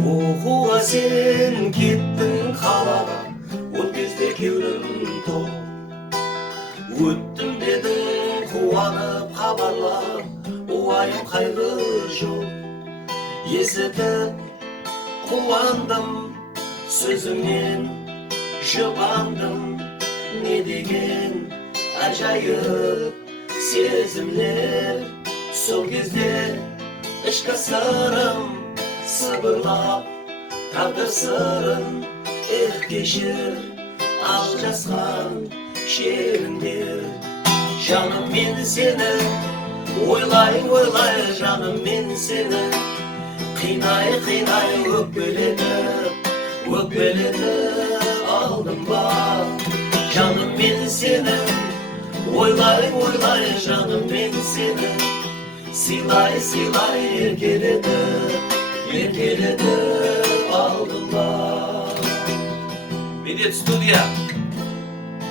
Оқуға сен кеттің қалаға, от кезде кеудім тоқ. Өттім дедің қуанып хабарлап, уайым қайғы жоқ. Есітіп қуандым, сөзіңнен жұбандым. Не деген ажайып сезімлер, сол кезде ішкі сырым сыбырлап тағдыр сырын. Кешір ал жасқан шеріңдер. Жаным мен сені ойлай жаным мен сені қинай өкпелетіп алдым ба. Жаным мен сені ойлай жаным мен сені сыйлай еркелетіп алдым ба. Медет студия.